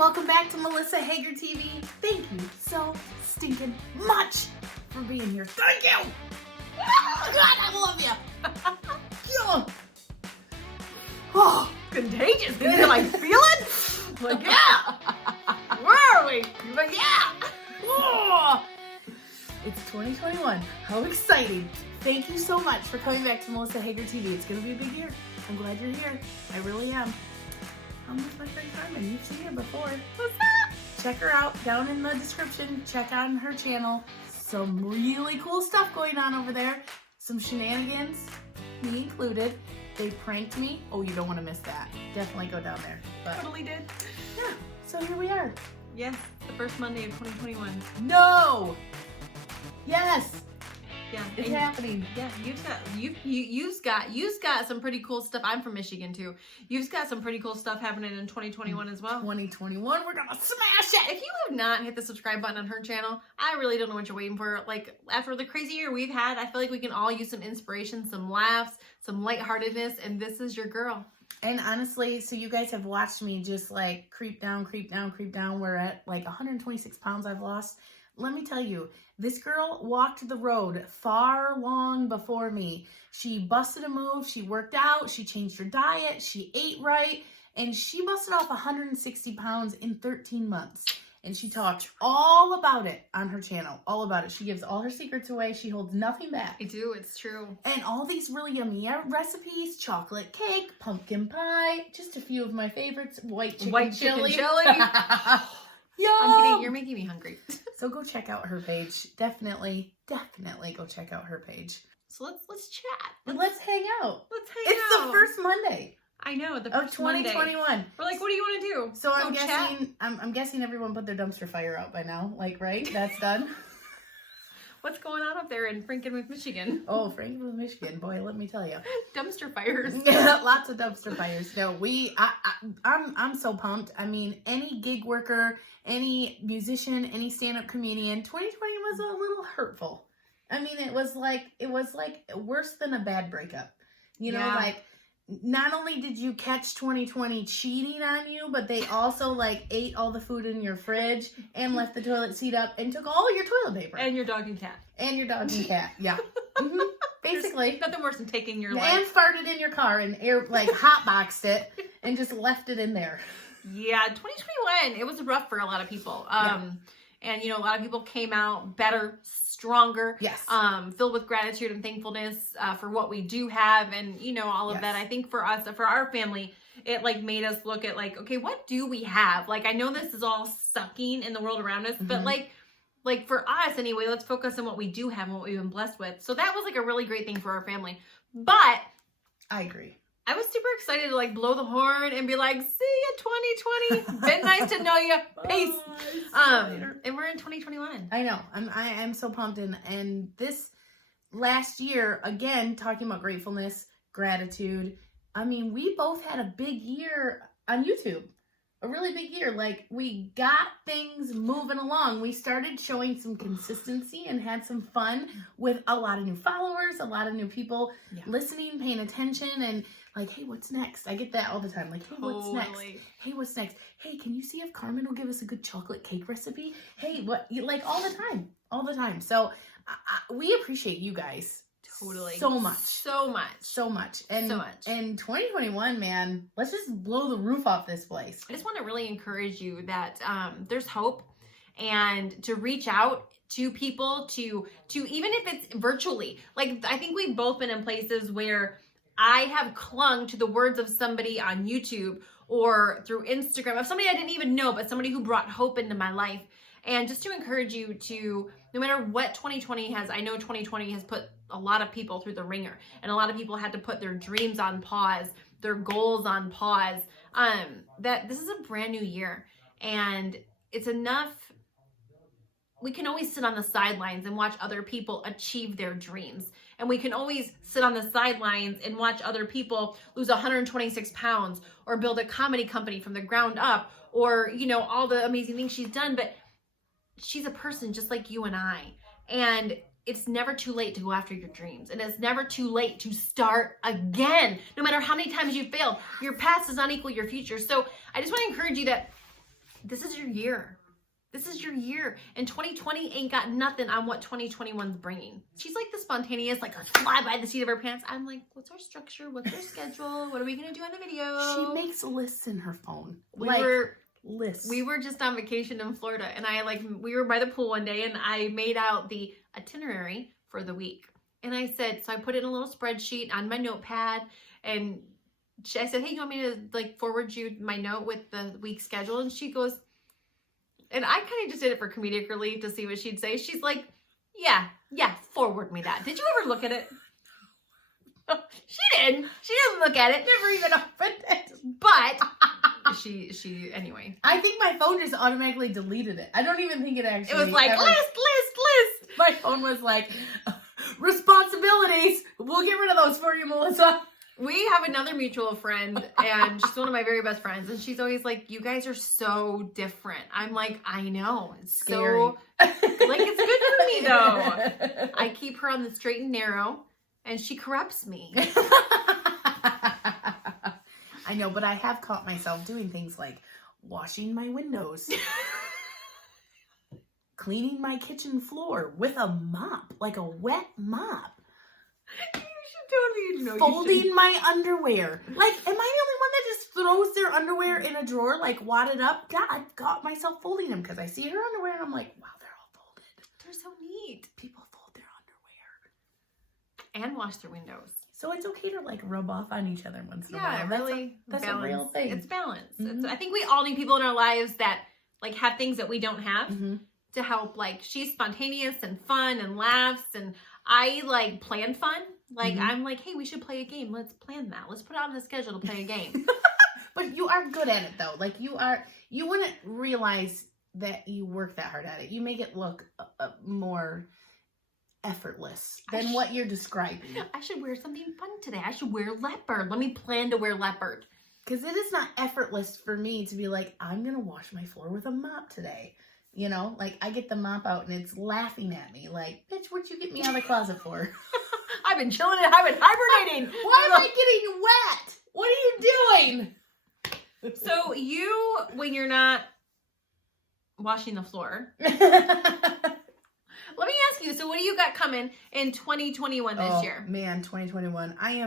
welcome back to Melissa Hager TV. Thank you so stinking much for being here. Thank you! Oh, God, I love you! Yeah. Oh, contagious. Can you like feel it? Like, yeah! Where are we? Like, yeah! Oh. It's 2021. How exciting. Thank you so much for coming back to Melissa Hager TV. It's going to be a big year. I'm glad you're here. I really am. I'm with my friend Carmen. You've seen her before. What's up? Check her out down in the description. Check on her channel. Some really cool stuff going on over there. Some shenanigans, me included. They pranked me. Oh, you don't want to miss that. Definitely go down there. But Totally did. yeah, so here we are. Yes, the first Monday of 2021. No! Yes! Yeah, It's happening. Yeah, you've got some pretty cool stuff. I'm from Michigan too. You've got some pretty cool stuff happening in 2021 as well. 2021, we're gonna smash it! If you have not hit the subscribe button on her channel, I really don't know what you're waiting for. Like, after the crazy year we've had, I feel like we can all use some inspiration, some laughs, some lightheartedness, and this is your girl. And honestly, so you guys have watched me just like creep down, creep down, creep down. We're at like 126 pounds I've lost. Let me tell you, this girl walked the road far long before me. She busted a move, she worked out, she changed her diet, she ate right, and she busted off 160 pounds in 13 months. And she talked all about it on her channel, all about it. She gives all her secrets away. She holds nothing back. I do, it's true. And all these really yummy recipes, chocolate cake, pumpkin pie, just a few of my favorites, white chicken chili. Yum! You're making me hungry. So go check out her page. Definitely go check out her page. So let's chat. And let's hang out. Let's hang It's out. the first Monday I know, the of first Monday. 2021. We're like, what do you want to do? So I'm Go chat? guessing I'm guessing everyone put their dumpster fire out by now. Like, right? That's done. What's going on up there in Frankenmuth, Michigan? Oh, Frankenmuth, Michigan. Boy, let me tell you. Dumpster fires. Lots of dumpster fires. No, I'm so pumped. I mean, any gig worker, any musician, any stand-up comedian, 2020 was a little hurtful. I mean, it was like worse than a bad breakup. You know, Yeah. like not only did you catch 2020 cheating on you, but they also like ate all the food in your fridge and left the toilet seat up and took all your toilet paper. And your dog and cat. And your dog and cat. Yeah. Basically. There's nothing worse than taking your And life. farted in your car and hotboxed it and just left it in there. Yeah, 2021, it was rough for a lot of people. And, you know, a lot of people came out better, stronger. Yes. Filled with gratitude and thankfulness for what we do have and, you know, all of Yes. that. I think for us, for our family, it like made us look at like, okay, what do we have? Like, I know this is all sucking in the world around us, but like for us anyway, let's focus on what we do have and what we've been blessed with. So that was like a really great thing for our family. But I agree. I was super excited to like blow the horn and be like, see ya 2020. Been nice to know you. Peace. And we're in 2021. I know. I am so pumped. And this last year, again, talking about gratefulness, gratitude. I mean, we both had a big year on YouTube. A really big year. Like, we got things moving along. We started showing some consistency and had some fun with a lot of new followers, a lot of new people listening, paying attention, and like, hey, what's next? I get that all the time. Like, hey, what's next? Hey, what's next? Hey, can you see if Carmen will give us a good chocolate cake recipe? Hey, what? Like, all the time. So we appreciate you guys. Totally. So much. And 2021, man, let's just blow the roof off this place. I just want to really encourage you that there's hope and to reach out to people to even if it's virtually. Like, I think we've both been in places where I have clung to the words of somebody on YouTube or through Instagram, of somebody I didn't even know, but somebody who brought hope into my life. And just to encourage you to, no matter what 2020 has, I know 2020 has put a lot of people through the ringer, and a lot of people had to put their dreams on pause, their goals on pause, that this is a brand new year, and it's enough. We can always sit on the sidelines and watch other people achieve their dreams. And we can always sit on the sidelines and watch other people lose 126 pounds or build a comedy company from the ground up, or, you know, all the amazing things she's done. But she's a person just like you and I. And it's never too late to go after your dreams. And it's never too late to start again. No matter how many times you failed, your past does not equal your future. So I just want to encourage you that this is your year. This is your year. And 2020 ain't got nothing on what 2021's bringing. She's like the spontaneous, like fly by the seat of her pants. I'm like, what's our structure? What's our schedule? What are we going to do on the video? She makes lists in her phone. Lists. We were just on vacation in Florida, and we were by the pool one day, and I made out the itinerary for the week. And I said, so I put it in a little spreadsheet on my notepad, and I said, hey, you want me to like forward you my note with the week schedule? And she goes, and I kind of just did it for comedic relief to see what she'd say. She's like, yeah, forward me that. Did you ever look at it? She didn't. She doesn't look at it. Never even opened it. But she anyway. I think my phone just automatically deleted it. I don't even think it actually. It was like list. My phone was like responsibilities. We'll get rid of those for you, Melissa. We have another mutual friend, and she's one of my very best friends, and she's always like, you guys are so different. I'm like, I know. It's scary. So, like, it's good for me, though. I keep her on the straight and narrow, and she corrupts me. I know, but I have caught myself doing things like washing my windows, cleaning my kitchen floor with a mop, like a wet mop. Totally, folding my underwear. Like, am I the only one that just throws their underwear in a drawer, like wadded up? God, I've got myself folding them because I see her underwear and I'm like, wow, they're all folded. They're so neat. People fold their underwear. And wash their windows. So it's okay to like rub off on each other once in a while. Yeah, really. That's a real thing. It's balance. Mm-hmm. I think we all need people in our lives that like have things that we don't have to help. Like, she's spontaneous and fun and laughs, and I like plan fun. Like, I'm like, hey, we should play a game. Let's plan that. Let's put it on the schedule to play a game. But you are good at it, though. Like, you wouldn't realize that you work that hard at it. You make it look more effortless than what you're describing. I should wear something fun today. I should wear leopard. Let me plan to wear leopard. Because it is not effortless for me to be like, I'm going to wash my floor with a mop today. You know, like, I get the mop out and it's laughing at me. Like, bitch, what'd you get me out of the closet for? I've been chilling and I've been hibernating. Why am I getting wet? What are you doing? So you, when you're not washing the floor, let me ask you, so what do you got coming in 2021 this year? Man, 2021. They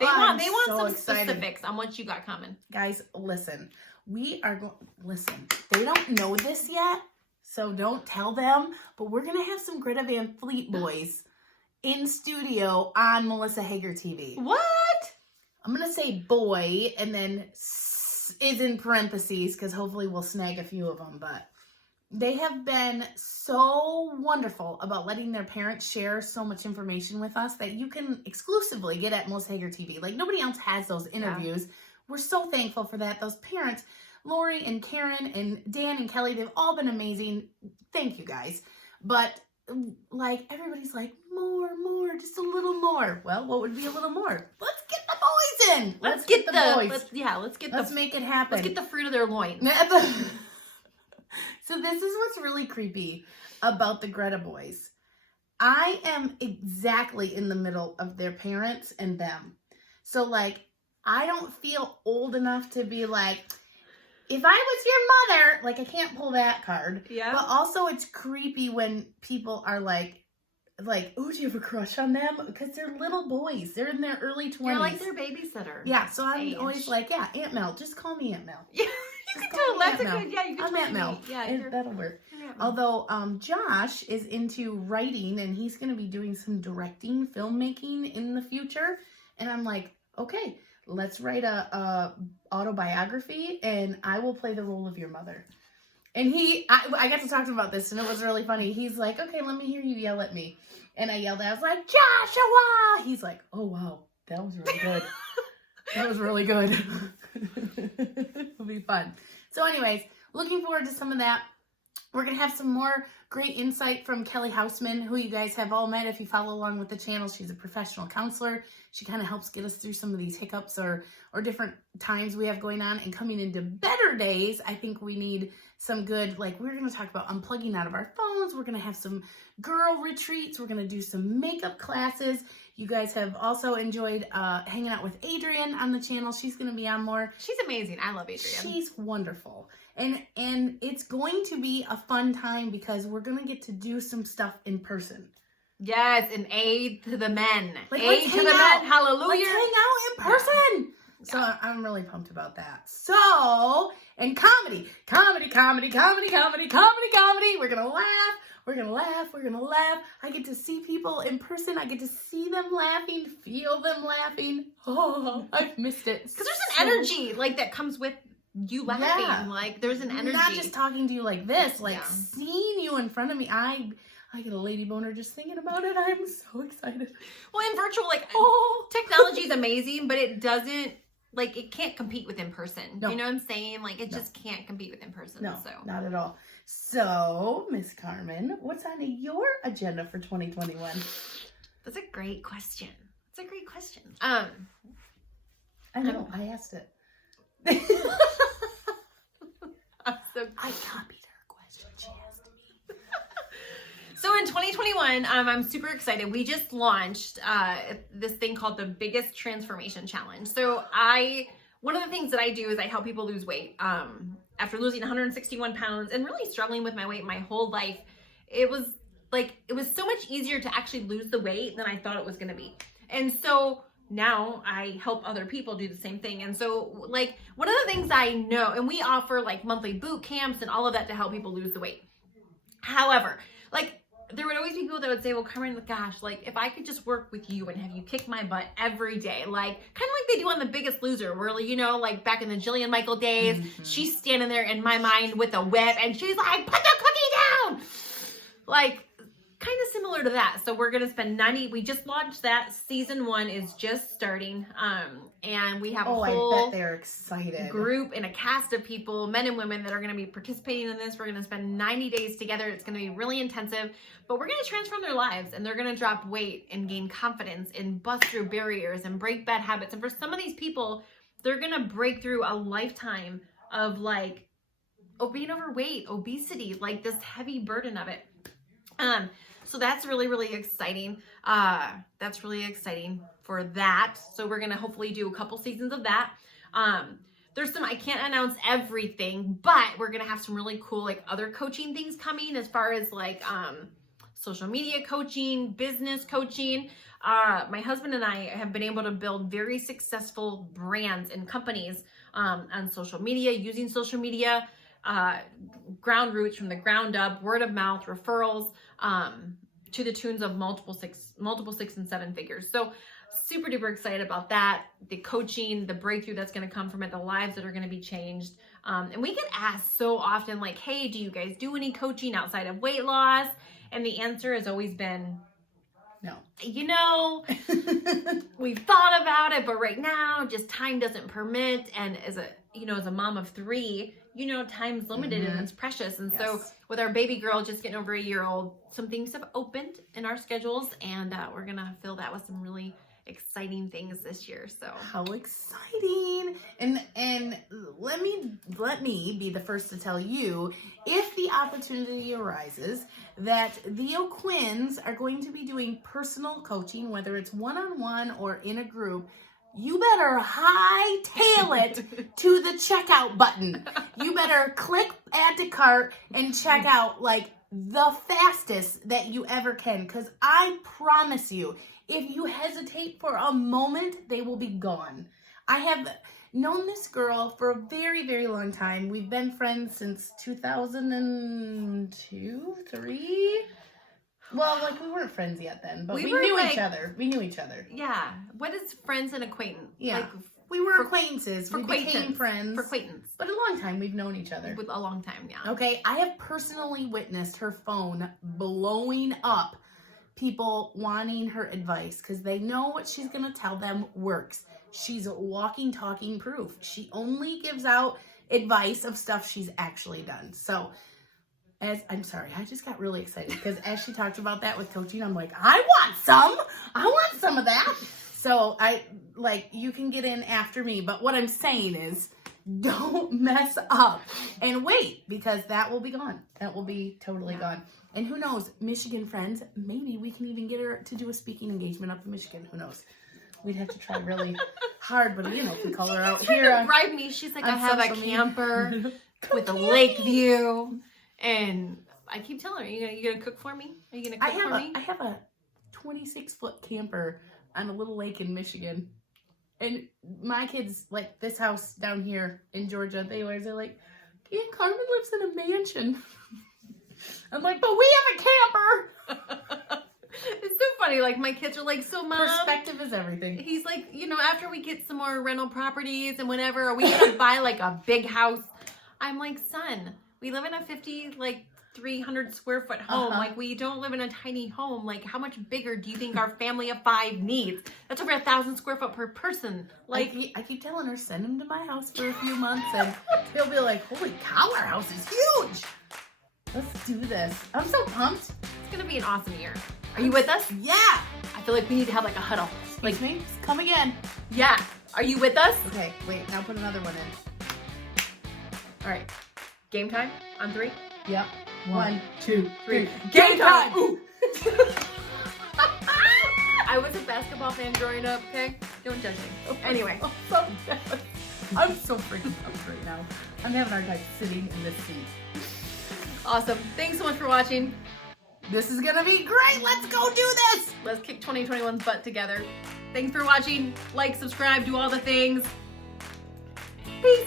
want so some excited. specifics on what you got coming. Guys, listen. They don't know this yet, so don't tell them, but we're going to have some Greta Van Fleet boys in studio on Melissa Hager TV. What? I'm going to say boy and then is in parentheses because hopefully we'll snag a few of them, but they have been so wonderful about letting their parents share so much information with us that you can exclusively get at Melissa Hager TV. Like, nobody else has those interviews. Yeah. We're so thankful for that. Those parents, Lori and Karen and Dan and Kelly, they've all been amazing. Thank you, guys. But, like, everybody's like, more, just a little more. Well, what would be a little more? Let's get the boys in. Let's get the boys. Let's make it happen. Let's get the fruit of their loin. So this is what's really creepy about the Greta boys. I am exactly in the middle of their parents and them. So, like, I don't feel old enough to be like, if I was your mother, like, I can't pull that card. Yeah. But also it's creepy when people are like, oh, do you have a crush on them? Because they're little boys. They're in their early 20s. You're like their babysitter. Yeah, so I'm always like, yeah, Aunt Mel. Just call me Aunt Mel. Yeah, you can tell that's a good, yeah, you can I'm Aunt Mel. Yeah, that'll work. Although Josh is into writing and he's going to be doing some directing, filmmaking in the future. And I'm like, okay, let's write a autobiography and I will play the role of your mother. And I got to talk to him about this and it was really funny. He's like, okay, let me hear you yell at me. And I yelled I was like, Joshua! He's like, oh, wow, that was really good. That was really good. It'll be fun. So anyways, looking forward to some of that. We're going to have some more great insight from Kelly Houseman, who you guys have all met if you follow along with the channel. She's a professional counselor. She kind of helps get us through some of these hiccups or different times we have going on. And coming into better days, I think we need some good, like, we're going to talk about unplugging out of our phones. We're going to have some girl retreats. We're going to do some makeup classes. you guys have also enjoyed hanging out with Adrian on the channel. She's going to be on more. She's amazing. I love Adrian. She's wonderful. And it's going to be a fun time because we're going to get to do some stuff in person. Yes, an aid to the men. Like, aid to the men. Hallelujah. Let's hang out in person. Yeah. So I'm really pumped about that. So, and comedy. We're going to laugh. We're going to laugh. I get to see people in person. I get to see them laughing, feel them laughing. Oh, I've missed it. Because there's an energy like that comes with you laughing. Yeah. Like there's an energy. Not just talking to you like this, like seeing you in front of me. I get a lady boner just thinking about it. I'm so excited. Well, in virtual, like, technology is amazing, but it doesn't, like, it can't compete with in person. No. You know what I'm saying? Like, it just can't compete with in person. No, so. not at all. So, Miss Carmen, what's on your agenda for 2021? That's a great question. I know, I asked it. I copied her question. She asked me. So in 2021, I'm super excited. We just launched this thing called the Biggest Transformation Challenge. So one of the things that I do is I help people lose weight. After losing 161 pounds and really struggling with my weight my whole life, it was so much easier to actually lose the weight than I thought it was going to be. And so now I help other people do the same thing. And so, like, one of the things I know, and we offer like monthly boot camps and all of that to help people lose the weight. However, like, there would always be people that would say, well, Carmen, gosh, like, if I could just work with you and have you kick my butt every day, like, kind of like they do on The Biggest Loser, where, you know, like back in the Jillian Michael days, she's standing there in my mind with a whip and she's like, put the cookie down. Like, kind of similar to that. So we're going to spend we just launched that. Season 1 is just starting. And we have a whole I bet they're excited group and a cast of people, men and women, that are going to be participating in this. We're going to spend 90 days together. It's going to be really intensive, but we're going to transform their lives, and they're going to drop weight and gain confidence and bust through barriers and break bad habits. And for some of these people, they're going to break through a lifetime of like being overweight, obesity, like this heavy burden of it. So that's really, really exciting. That's really exciting for that. So we're going to hopefully do a couple seasons of that. There's I can't announce everything, but we're going to have some really cool, like, other coaching things coming as far as like, social media coaching, business coaching. My husband and I have been able to build very successful brands and companies, on social media, using social media, ground roots from the ground up, word of mouth, referrals, to the tunes of multiple 6 and 7 figures. So super duper excited about that. The coaching, the breakthrough that's going to come from it, the lives that are going to be changed. And we get asked so often, like, hey, do you guys do any coaching outside of weight loss? And the answer has always been no. You know, we've thought about it, but right now just time doesn't permit. And as a mom of 3, you know, time's limited and it's precious. And so with our baby girl just getting over a year old, some things have opened in our schedules, and we're going to fill that with some really exciting things this year. So how exciting. And let me be the first to tell you, if the opportunity arises that the O'Quinns are going to be doing personal coaching, whether it's one-on-one or in a group, you better hightail it to the checkout button. You better click add to cart and check out like the fastest that you ever can. Because I promise you, if you hesitate for a moment, they will be gone. I have known this girl for a very, very long time. We've been friends since 2002, 3. Well, like, we weren't friends yet then, but we knew each other. We knew each other. Yeah. What is friends and acquaintance? Yeah. Like, we were acquaintances. We became friends. For acquaintance. But a long time we've known each other. With a long time, yeah. Okay, I have personally witnessed her phone blowing up, people wanting her advice because they know what she's going to tell them works. She's walking, talking proof. She only gives out advice of stuff she's actually done. So, I'm sorry, I just got really excited because as she talked about that with coaching, I'm like, I want some of that. So you can get in after me. But what I'm saying is, don't mess up. And wait, because that will be gone. That will be totally gone. And who knows, Michigan friends, maybe we can even get her to do a speaking engagement up in Michigan. Who knows? We'd have to try really hard, but you know, if we call her out here. To bribe me. She's like, I have a camper with a lake view. And I keep telling her, you gonna cook for me? Are you gonna cook for me? I have a 26-foot camper on a little lake in Michigan. And my kids, like this house down here in Georgia, they're like, Aunt Carmen lives in a mansion. I'm like, but we have a camper. It's so funny. Like my kids are like, so Mom. Perspective is everything. He's like, you know, after we get some more rental properties and whatever, are we gonna buy like a big house? I'm like, son, we live in a 300 square foot home. Like we don't live in a tiny home. Like how much bigger do you think our family of 5 needs? That's over 1,000 square foot per person. Like I keep telling her, send him to my house for a few months and he'll be like, holy cow, our house is huge. Let's do this. I'm so pumped. It's gonna be an awesome year. Are you with us? Yeah. I feel like we need to have like a huddle. Like me? Come again. Yeah. Are you with us? Okay, wait, now put another one in. All right. Game time on 3. Yep. 1, 2, 3. Game time! Ooh. I was a basketball fan growing up, okay? Don't judge me. Anyway. I'm so freaking pumped right now. I'm having a hard time sitting in this seat. Awesome. Thanks so much for watching. This is gonna be great. Let's go do this. Let's kick 2021's butt together. Thanks for watching. Like, subscribe, do all the things. Peace.